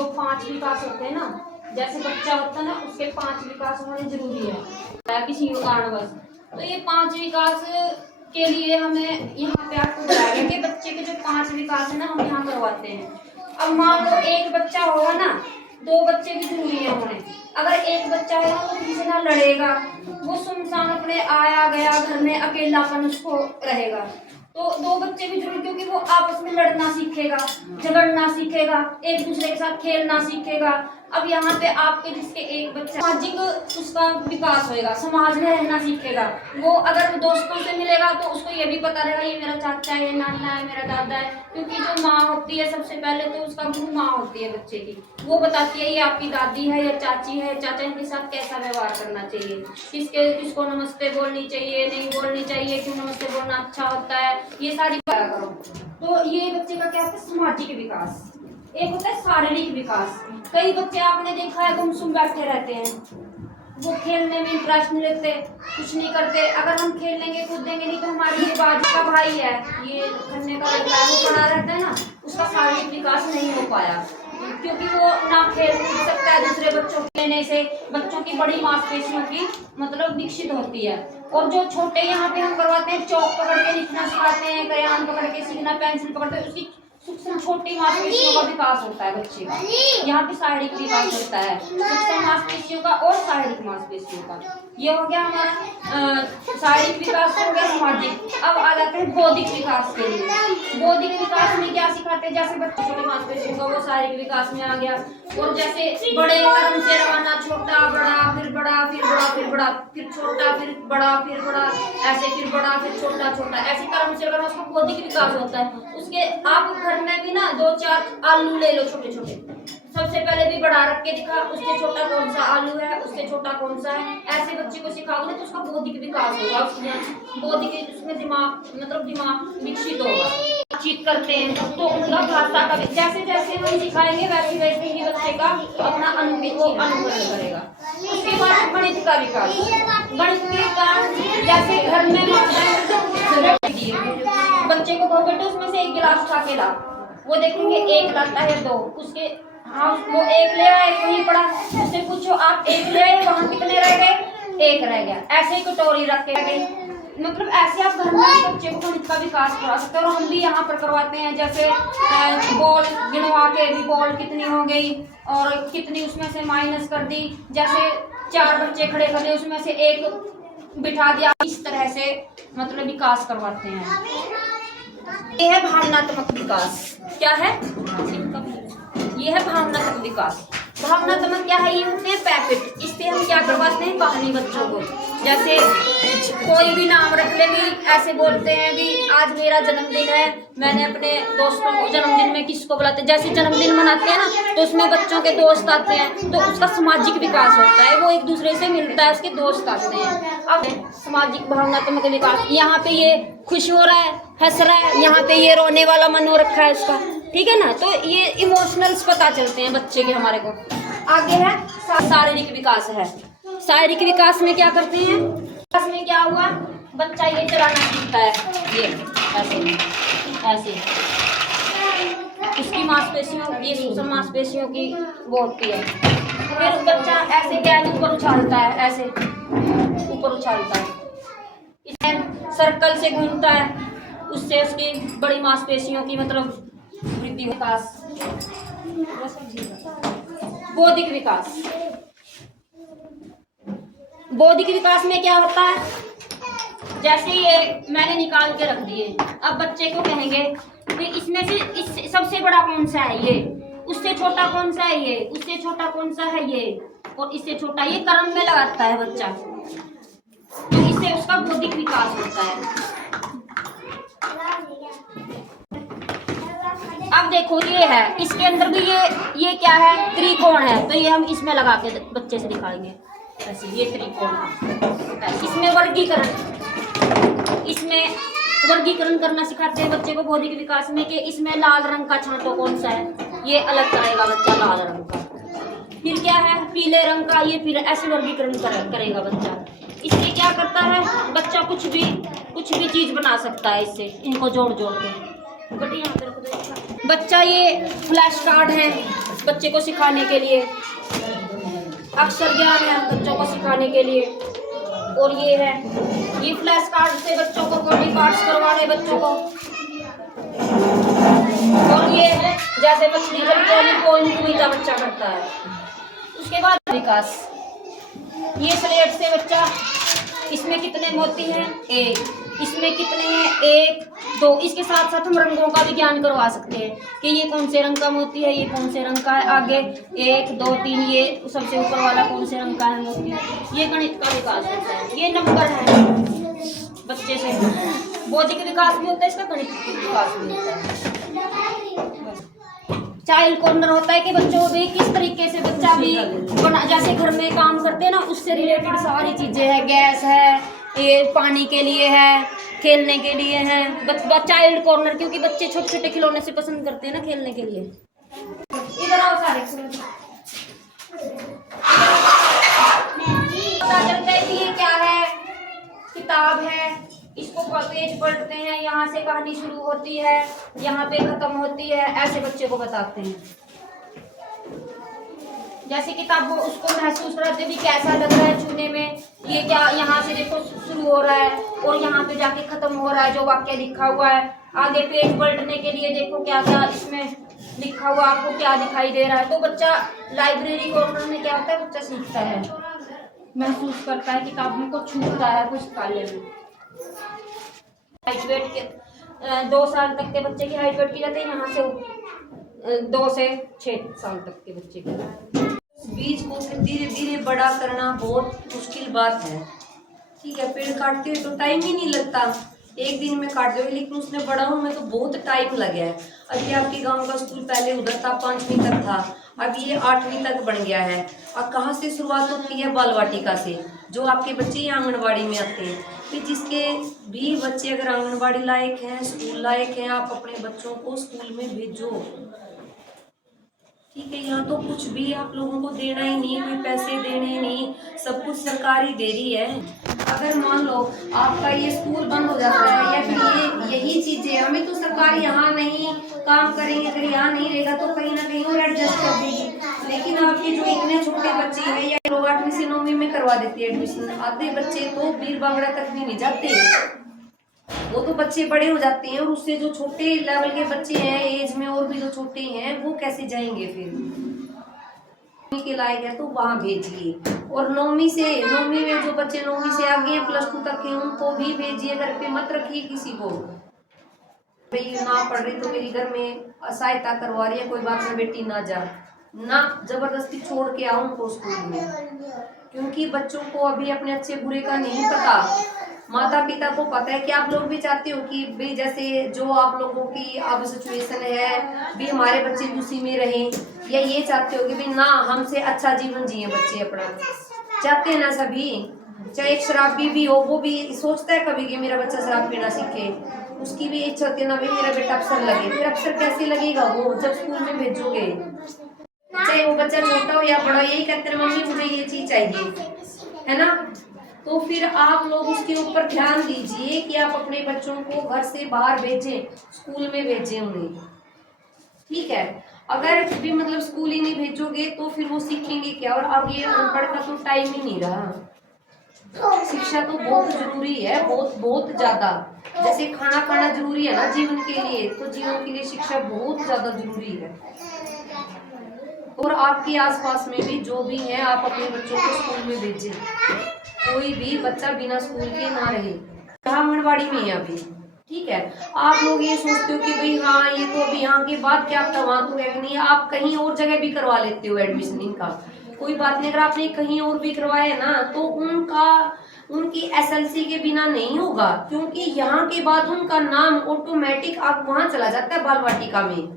जो 5 विकास होते हैं ना, जैसे बच्चा होता है ना, उसके 5 विकास होने जरूरी है किसी कारणवश। तो ये 5 विकास के लिए हमें यहाँ पे आपको बताया गया कि बच्चे के जो 5 विकास है ना, हम यहाँ करवाते हैं। अब मान लो एक बच्चा होगा ना, 2 बच्चे भी जरूरी है होने। अगर एक बच्चा होगा वो किसी से ना लड़ेगा, वो सुनसान अपने आया गया घर में अकेलापन उसको रहेगा। तो 2 बच्चे भी जरूरी, क्योंकि वो आपस में लड़ना सीखेगा, झगड़ना सीखेगा, एक दूसरे के साथ खेलना सीखेगा। अब यहाँ पे आपके जिसके एक बच्चा, सामाजिक उसका विकास होएगा, समाज में रहना सीखेगा। वो अगर दोस्तों से मिलेगा तो उसको ये भी पता रहेगा ये मेरा चाचा है, ये नाना है, मेरा दादा है। क्योंकि जो माँ होती है सबसे पहले तो उसका गुरु माँ होती है बच्चे की। वो बताती है ये आपकी दादी है, ये चाची है, चाचा, इनके साथ कैसा व्यवहार करना चाहिए, किसको नमस्ते बोलनी चाहिए, नहीं बोलनी चाहिए, क्यों नमस्ते बोलना अच्छा होता है, ये सारी बात करो। तो ये बच्चे का क्या होता है, सामाजिक विकास। एक होता है शारीरिक विकास। कई बच्चे आपने देखा है गुमसुम बैठे रहते हैं, वो खेलने में इंटरेस्ट नहीं लेते, कुछ नहीं करते। अगर हम खेलेंगे कूदेंगे नहीं तो हमारी ये बाजू का भाई है, ये खन्ने का लड़का है, वो पड़ा रहता है ना, उसका शारीरिक विकास नहीं हो पाया, क्योंकि वो ना खेल कूद सकता है। दूसरे बच्चों के लेने से बच्चों की बड़ी मांसपेशियों की मतलब विकसित होती है। और जो छोटे यहाँ पे हम करवाते हैं, चौक पकड़ के लिखना सिखाते हैं, क्रेयॉन पकड़ के सीखना, पेंसिल पकड़ते हैं, उसकी सूक्ष्म छोटी मांसपेशियों का विकास होता है बच्चे का। यहाँ पे शारीरिक विकास होता है, सूक्ष्म मांसपेशियों का और शारीरिक मांसपेशियों का। ये हो गया हमारा शारीरिक विकास, हो गया सामाजिक। अब आ जाते हैं बौद्धिक विकास के लिए। बौद्धिक विकास में क्या सिखाते हैं, जैसे बच्चे छोटे मांसपेशियों का, वो शारीरिक विकास में आ गया। और जैसे बड़े क्रम से रवाना, छोटा बड़ा, फिर बड़ा, फिर बड़ा, फिर बड़ा, फिर छोटा, फिर बड़ा, फिर बड़ा, ऐसे फिर बड़ा, फिर छोटा, छोटा, ऐसे क्रम से रवाना, उसका बौद्धिक विकास होता है। उसके आप घर में भी ना 2-4 आलू ले लो छोटे छोटे, सबसे पहले भी बड़ा रख के दिखा, उससे छोटा कौन सा आलू है, उससे छोटा कौन सा है, ऐसे बच्चे को सिखाओगे तो उसका बौद्धिक विकास होगा, उसमें बौद्धिक, उसमें दिमाग विकसित होगा। बातचीत करते हैं तो उनका भाषा का, जैसे जैसे हम सिखाएंगे वैसे वैसे ही बच्चे का अपना अनुकरण करेगा। उसके बाद गणित का विकास। गणित के कारण जैसे घर में बच्चे को कहो बेटे उसमें से 1 गिलास खा के ला, वो देखेंगे 1 लाता है 2, उसके हाँ वो 1 ले आए, वहीं पड़ा, उससे पूछो आप 1 ले आए, वहाँ कितने रह गए, 1 रह गया। ऐसे ही कटोरी रख के गए, मतलब ऐसे आप घर में बच्चे को गणित का विकास करा सकते हैं। और हम भी यहाँ पर करवाते हैं, जैसे बॉल गिनवा के भी, बॉल कितनी हो गई और कितनी उसमें से माइनस कर दी, जैसे 4 बच्चे खड़े कर दिए उसमें से 1 बिठा दिया, इस तरह से मतलब विकास करवाते हैं। ये है भावनात्मक विकास। क्या है, ये है भावनात्मक विकास। भावनात्मक क्या है, ये होते हैं पैकेट। इससे हम क्या करवाते हैं, कहानी बच्चों को, जैसे कोई भी नाम रख ले, भी ऐसे बोलते हैं भी आज मेरा जन्मदिन है, मैंने अपने दोस्तों को जन्मदिन में किसको बुलाते हैं, जैसे जन्मदिन मनाते हैं ना तो उसमें बच्चों के दोस्त आते हैं, तो उसका सामाजिक विकास होता है, वो एक दूसरे से मिलता है, उसके दोस्त आते हैं। अब सामाजिक भावनात्मक विकास, यहाँ पे ये खुश हो रहा है, हंस रहा है, यहाँ पे ये रोने वाला मन हो रखा है उसका, ठीक है ना। तो ये इमोशनल्स पता चलते हैं बच्चे के हमारे को। आगे है शारीरिक विकास है। शारीरिक विकास में क्या करते हैं, विकास में क्या हुआ, बच्चा ये चलाना सीखता है, ये ऐसे ऐसे, उसकी मांसपेशियों, ये सूक्ष्म मांसपेशियों की वो होती है। फिर बच्चा ऐसे गेंद ऊपर उछालता है, ऐसे ऊपर उछालता है, इसमें सर्कल से घूमता है, उससे उसकी बड़ी मांसपेशियों की मतलब वृद्धि, विकास। बौद्धिक विकास। बौद्धिक विकास में क्या होता है, जैसे ये मैंने निकाल के रख दिए, अब बच्चे को कहेंगे कि इसमें से इस सबसे बड़ा कौन सा है, ये उससे छोटा कौन सा है, ये उससे छोटा कौन सा है, ये और इससे छोटा, ये क्रम में लगाता है बच्चा, तो इससे उसका बौद्धिक विकास होता है। अब देखो ये है, इसके अंदर भी ये क्या है, त्रिकोण है, तो ये हम इसमें लगा के बच्चे से दिखाएंगे ऐसे, ये त्रिकोण है। इसमें वर्गीकरण करना सिखाते हैं बच्चे को बौद्धिक विकास में, कि इसमें लाल रंग का छांटो कौन सा है, ये अलग करेगा बच्चा लाल रंग का। फिर क्या है, पीले रंग का, ये फिर ऐसे वर्गीकरण करेगा बच्चा। इससे क्या करता है बच्चा, कुछ भी चीज बना सकता है इससे, इनको जोड़ के। बच्चा ये फ्लैश कार्ड है, बच्चे को सिखाने के लिए, अक्षर ज्ञान है बच्चों को सिखाने के लिए। और ये फ्लैश कार्ड से बच्चों को बॉडी पार्ट्स करवाने बच्चों को। और ये जैसे मछली चलती है वो उम्मीदा बच्चा करता है। उसके बाद विकास, ये स्लेट से बच्चा, इसमें कितने मोती हैं? एक। इसमें कितने हैं? एक, दो। इसके साथ साथ हम रंगों का भी ज्ञान करवा सकते हैं कि ये कौन से रंग का मोती है, ये कौन से रंग का है। आगे 1 2 3, ये सबसे ऊपर वाला कौन से रंग का है मोती। ये गणित का विकास होता है, ये नंबर है बच्चे से। बौद्धिक विकास भी होता है इसका, गणित विकास भी होता है। चाइल्ड कॉर्नर होता है कि बच्चों भी किस तरीके से बच्चा भी जैसे घर में काम करते हैं ना, उससे रिलेटेड सारी चीजें हैं। गैस है, ये पानी के लिए है, खेलने के लिए है। चाइल्ड कॉर्नर, क्योंकि बच्चे छोटे छोटे खिलौने से पसंद करते हैं ना खेलने के लिए। इधर आओ सारे। पता चलता है कि ये क्या है? किताब है। इसको पेज पढ़ते हैं, यहाँ से कहानी शुरू होती है, यहाँ पे खत्म होती है। ऐसे बच्चे को बताते हैं। जैसे किताब उसको महसूस कराते भी कैसा लग रहा है छूने में। ये क्या, यहाँ से देखो शुरू हो रहा है और यहाँ पे जाके खत्म हो रहा है जो वाक्य लिखा हुआ है। आगे पेज पलटने के लिए देखो क्या क्या इसमें लिखा हुआ, आपको क्या दिखाई दे रहा है। तो बच्चा लाइब्रेरी कॉर्नर में क्या होता है, बच्चा सीखता है, महसूस करता है, किताबों को छूता है पुस्तकालय में। हाइट वेट के 2 साल तक के बच्चे की हाइट वेट की जाती है, यहाँ से 2 से 6 साल तक के बच्चे की। बीज को फिर धीरे धीरे बड़ा करना बहुत मुश्किल बात है। ठीक है, पेड़ काटते हुए तो टाइम ही नहीं लगता, एक दिन में काट दोगे, लेकिन उसमें बड़ा होने में तो बहुत टाइम लगे है। अभी आपके गांव का स्कूल पहले उधर था, 5वीं तक था, अब ये 8वीं तक बन गया है। और कहाँ से शुरुआत होती है? बाल वाटिका से। जो आपके बच्चे यहाँ आंगनबाड़ी में आते हैं, फिर जिसके भी बच्चे अगर आंगनबाड़ी लायक हैं, स्कूल लायक हैं, आप अपने बच्चों को स्कूल में भेजो। ठीक है, यहाँ तो कुछ भी आप लोगों को देना ही नहीं, कोई पैसे देने नहीं, सब कुछ सरकारी दे रही है। अगर मान लो आपका ये स्कूल बंद हो जाता है या फिर यही चीजें, हमें तो सरकार यहाँ नहीं काम करेंगे, अगर यहाँ नहीं रहेगा तो कहीं ना कहीं और एडजस्ट कर देगी। लेकिन आपके जो इतने छोटे बच्चे हैं, या लोग 8वीं से 9वीं में करवा देते हैं एडमिशन, आधे बच्चे तो वीर बांगड़ा तक भी नहीं जाते, वो तो बच्चे बड़े हो जाते हैं। और उससे जो छोटे लेवल के बच्चे हैं एज में, और भी जो छोटे हैं, वो कैसे जाएंगे? फिर के लायक है तो वहां भेजिए। और 9वीं में जो बच्चे 9वीं से आगे हैं, +2 तक के, उनको भी भेजिए। घर पे मत रखिए किसी को, भाई ना पढ़ रही तो मेरी घर में सहायता करवा रही है, कोई बात नहीं बेटी ना जा, ना जबरदस्ती छोड़ के आओ उनको स्कूल में। क्योंकि बच्चों को अभी अपने अच्छे बुरे का नहीं पता, माता पिता को पता है। कि आप लोग भी चाहते हो कि भाई जैसे जो आप लोगों की अब सिचुएशन है भी हमारे बच्चे उसी में रहें, या ये चाहते हो कि भाई ना हमसे अच्छा जीवन जिए बच्चे अपना, चाहते हैं ना सभी। चाहे एक शराबी भी हो, वो भी सोचता है कभी कि मेरा बच्चा शराब पीना सीखे, उसकी भी इच्छा होती है ना भाई मेरा बेटा अफसर लगे। फिर अफसर कैसे लगेगा वो, जब स्कूल में भेजोगे। चाहे वो बच्चा छोटा हो या बड़ा, यही कहते हैं मम्मी मुझे ये चीज चाहिए, है ना। तो फिर आप लोग उसके ऊपर ध्यान दीजिए कि आप अपने बच्चों को घर से बाहर भेजें, स्कूल में भेजें उन्हें। ठीक है, अगर भी मतलब स्कूल ही नहीं भेजोगे तो फिर वो सीखेंगे क्या? और अब ये अनपढ़ का तो टाइम ही नहीं रहा। शिक्षा तो बहुत जरूरी है, बहुत बहुत ज्यादा। जैसे खाना जरूरी है ना जीवन के लिए, तो जीवन के लिए शिक्षा बहुत ज्यादा जरूरी है। और आपके आसपास में भी जो भी है, आप अपने बच्चों को स्कूल में भेजें। कोई भी बच्चा बिना स्कूल के ना रहे। आंगनबाड़ी में है अभी, ठीक है। आप लोग ये सोचते हो कि भाई हाँ ये तो अभी यहाँ के बाद क्या करवा दूंगा, नहीं, आप कहीं और जगह भी करवा लेते हो एडमिशन इनका, कोई बात नहीं। अगर आपने कहीं और भी करवाया ना तो उनकी SLC के बिना नहीं होगा, क्योंकि यहाँ के बाद उनका नाम ऑटोमेटिक आप वहाँ चला जाता है बाल वाटिका में,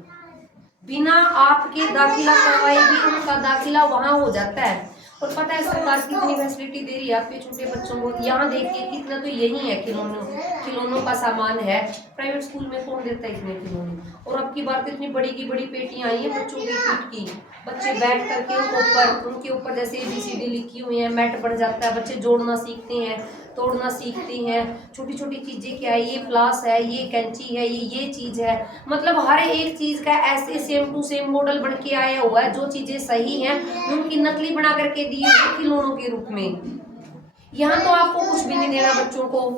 बिना आपके दाखिला करवाए भी उनका दाखिला वहाँ हो जाता है। और पता है सरकार कितनी फैसिलिटी दे रही है आपके छोटे बच्चों को। यहाँ देखिए कितना तो यही है, खिलौनों का सामान है। प्राइवेट स्कूल में कौन देता है इतने खिलौने? और अब की बार तो इतनी बड़ी की बड़ी पेटियां आई है बच्चों के किट की, बच्चे बैठ करके उनके ऊपर जैसे ABCD लिखी हुई है, मैट बन जाता है, बच्चे जोड़ना सीखते हैं। तोड़ना सीखती हैं। छोटी छोटी चीज़ें क्या है, ये प्लास है, ये कैंची है, ये चीज़ है, मतलब हर एक चीज़ का ऐसे सेम टू सेम मॉडल बन के आया हुआ है। जो चीज़ें सही हैं उनकी नकली बना करके दी है खिलौनों के रूप में। यहाँ तो आपको कुछ भी नहीं देना बच्चों को,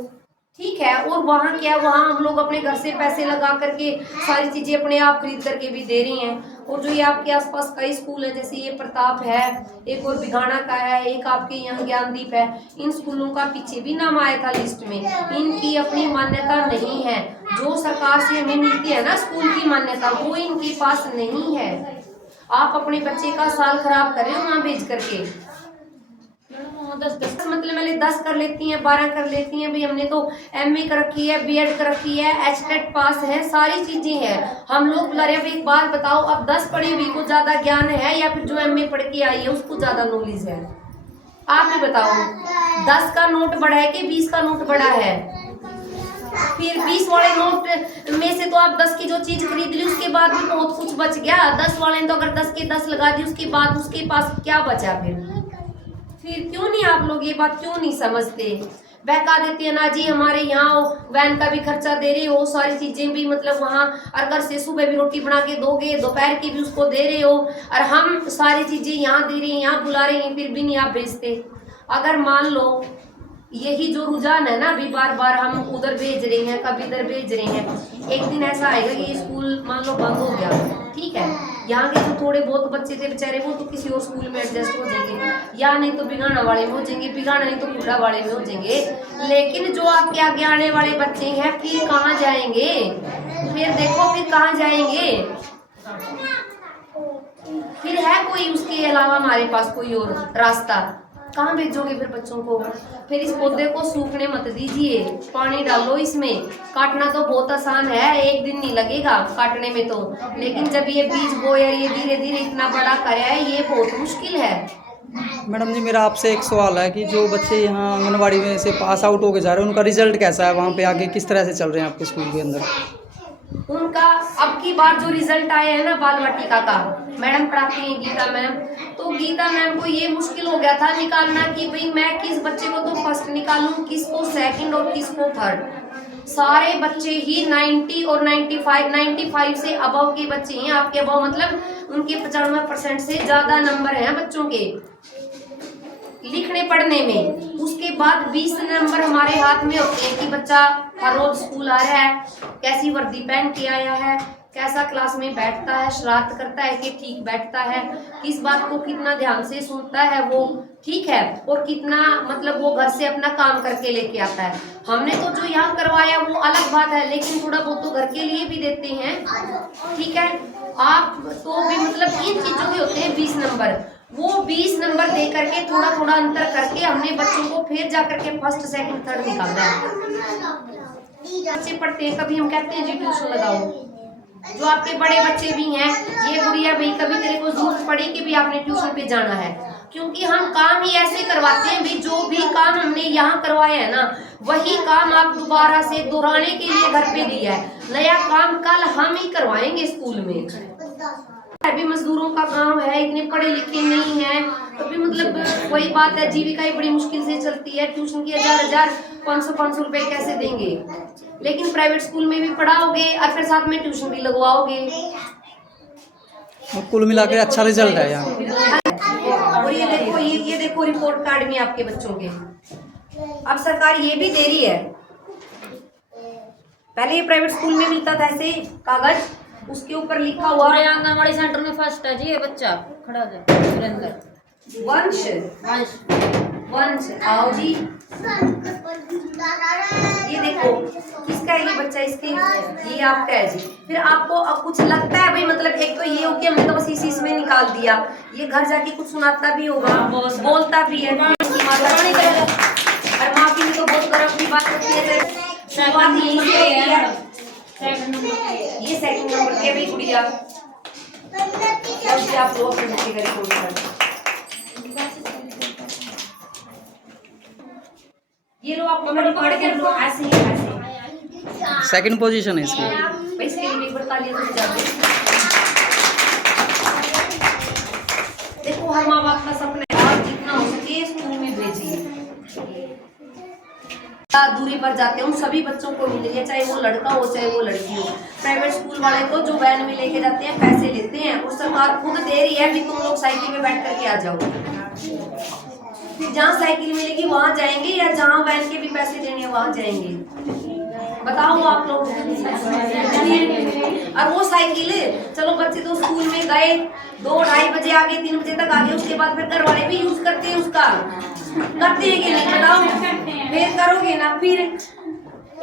ठीक है। और वहाँ क्या, वहाँ हम लोग अपने घर से पैसे लगा करके सारी चीजें अपने आप खरीद करके भी दे रही हैं। और जो ये आपके आसपास कई स्कूल है, जैसे ये प्रताप है, एक और बिघाना का है, एक आपके यहाँ ज्ञानदीप है, इन स्कूलों का पीछे भी नाम आया था लिस्ट में। इनकी अपनी मान्यता नहीं है, जो सरकार से हमें मिलती है ना स्कूल की मान्यता, वो इनके पास नहीं है। आप अपने बच्चे का साल खराब कर रहे हो वहाँ भेज करके। 10 मतलब मैंने 10 कर लेती हैं, 12 कर लेती हैं, भाई हमने तो MA कर रखी है, BEd कर रखी है, HTET पास है, सारी चीजें हैं। हम लोग बुला रहे हैं। एक बात बताओ, अब 10 पढ़ी हुई को ज्यादा ज्ञान है या फिर जो MA पढ़ के आई है उसको ज्यादा नॉलेज है? आप भी बताओ, 10 का नोट बड़ा है कि 20 का नोट बड़ा है? फिर 20 वाले नोट में से तो आप 10 की जो चीज खरीद ली उसके बाद भी बहुत कुछ बच गया। 10 वाले ने तो अगर 10 के 10 लगा दी उसके बाद उसके पास क्या बचा? फिर क्यों नहीं आप लोग ये बात क्यों नहीं समझते? बहका देती है ना जी, हमारे यहाँ वैन का भी खर्चा दे रहे हो, सारी चीजें भी मतलब वहाँ अगर से सुबह भी रोटी बना के दोगे, दोपहर की भी उसको दे रहे हो, और हम सारी चीजें यहाँ दे रहे हैं, यहाँ बुला रहे हैं, फिर भी नहीं आप भेजते। अगर मान लो यही जो रुझान है ना, अभी बार बार हम उधर भेज रहे हैं, कभी इधर भेज रहे हैं, एक दिन ऐसा आएगा कि ये स्कूल मान लो बंद हो गया, ठीक है, यहाँ के जो थोड़े बहुत बच्चे थे बेचारे वो तो किसी और स्कूल में एडजस्ट हो जाएंगे, या नहीं तो बिगाना वाले में हो जाएंगे, बिगाना नहीं तो खुड़ा वाले में हो जाएंगे। लेकिन जो आपके आगे आने वाले बच्चे हैं फिर कहाँ जाएंगे? फिर देखो फिर कहाँ जाएंगे? फिर है कोई उसके अलावा हमारे पास कोई और रास्ता? कहाँ भेजोगे फिर बच्चों को? फिर इस पौधे को सूखने मत दीजिए, पानी डालो इसमें। काटना तो बहुत आसान है, एक दिन नहीं लगेगा काटने में तो, लेकिन जब ये बीज बोया, ये धीरे धीरे इतना बड़ा कराया है, ये बहुत मुश्किल है। मैडम जी, मेरा आपसे एक सवाल है कि जो बच्चे यहाँ आंगनबाड़ी में से पास आउट होके जा रहे हैं उनका रिजल्ट कैसा है? वहाँ पे आगे किस तरह से चल रहे हैं आपके स्कूल के अंदर? उनका अब की बार जो रिजल्ट आया है ना बाल वाटिका का, मैडम पढ़ाती हैं गीता मैम, तो गीता मैम को ये मुश्किल हो गया था निकालना कि भाई मैं किस बच्चे को तो फर्स्ट निकालूं, किसको सेकंड और किसको थर्ड। सारे बच्चे ही 90 और 95 से अबव के बच्चे हैं। आपके अबव मतलब उनके 95% से ज्यादा नंबर हैं बच्चों के लिखने पढ़ने में। उसके बाद 20 नंबर हमारे हाथ में होते हैं कि बच्चा हर रोज स्कूल आ रहा है, कैसी वर्दी पहन के आया है, कैसा क्लास में बैठता है, शरारत करता है कि ठीक बैठता है, किस बात को कितना ध्यान से सुनता है वो, ठीक है, और कितना मतलब वो घर से अपना काम करके लेके आता है। हमने तो जो यहाँ करवाया वो अलग बात है, लेकिन थोड़ा बहुत तो घर के लिए भी देते हैं, ठीक है। आप तो भी मतलब इन चीजों के होते हैं 20 नंबर, वो 20 नंबर दे करके थोड़ा थोड़ा अंतर करके हमने बच्चों को फिर जा करके फर्स्ट सेकंड थर्ड निकालना है। बच्चे पढ़ते हैं, कभी हम कहते हैं जी ट्यूशन लगाओ। जो आपके बड़े बच्चे भी हैं, ये गुड़िया भाई कभी तेरे को जरूरत पड़ी कि भी आपने ट्यूशन पे जाना है, क्योंकि हम काम ही ऐसे करवाते हैं भी जो भी काम हमने यहाँ करवाया है ना वही काम आप दोबारा से दोहराने के लिए घर पे दिया है। नया काम कल हम ही करवाएंगे स्कूल में। अभी मजदूरों का काम है, इतने पढ़े लिखे नहीं है, तो भी मतलब वही बात है, जीविका ही बड़ी मुश्किल से चलती है। ट्यूशन की 1000 500 रुपए कैसे देंगे? लेकिन प्राइवेट स्कूल में भी पढ़ाओगे और फिर साथ में ट्यूशन भी लगवाओगे, कुल मिलाकर अच्छा रिजल्ट है यहाँ। और ये देखो रिपोर्ट कार्ड में आपके बच्चों के। अब सरकार ये भी दे रही है, पहले ये प्राइवेट स्कूल में मिलता था ऐसे कागज, उसके ऊपर लिखा हुआ आंगनबाड़ी सेंटर में फर्स्ट है जी ये बच्चा खड़ा है सुरेंद्र। वंश वंश आओ जी, ये देखो किसका है ये बच्चा, इसके ये आपका है जी। फिर आपको अब कुछ लगता है भाई, मतलब एक तो ये हो कि हमने तो बस इसी में निकाल दिया, ये घर जाके कुछ सुनाता भी होगा, बोलता भी है, और माँ की तो बहुत गर्व की बात होती है। शुरुआत यहीं से होती है। ये सेकंड नंबर की भी गुड़िया, आप लोग अपने बच्चे का रिपोर्ट करें। ये लो आप पकड़ के लो, ऐसे ही ऐसे। सेकंड पोजीशन है इसकी। इसके लिए एक तालियां बजा दो। देखो हर माँ बाप का सपना है, आप जितना हो सके स्कूल में भेजिए। दूरी पर जाते हैं उन सभी बच्चों को मिल रही है, चाहे वो लड़का हो चाहे वो लड़की हो। प्राइवेट स्कूल वाले तो जो वैन में लेके जाते हैं पैसे लेते हैं और सरकार खुद दे रही है कि तुम लोग साइकिल में बैठ करके आ जाओ। फिर जहाँ साइकिल मिलेगी वहां जाएंगे या जहाँ वैन के भी पैसे देने हैं वहां जाएंगे? बताओ आप लोग। और वो साइकिल, चलो बच्चे तो स्कूल में गए 2-2:30 बजे आगे 3 बजे तक आगे, उसके बाद फिर घर वाले भी यूज करते हैं उसका, करते हैं कि नहीं बताओ? फिर करोगे ना, फिर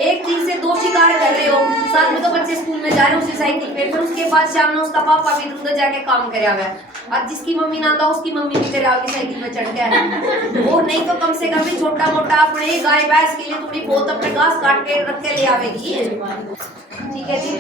एक चीज से 2 शिकार कर रहे हो। साथ में तो बच्चे स्कूल में जा रहे हैं उसी साइकिल पे, फिर उसके बाद शाम में उसका पापा भी उधर जाके काम करे हुआ है, और जिसकी मम्मी ना था उसकी मम्मी भी करे आगे साइकिल पे चढ़ के, और नहीं तो कम से कम भी छोटा मोटा अपने गाय भैंस के लिए थोड़ी बहुत अपने घास काट के रख के ले आवेगी। ठीक है जी।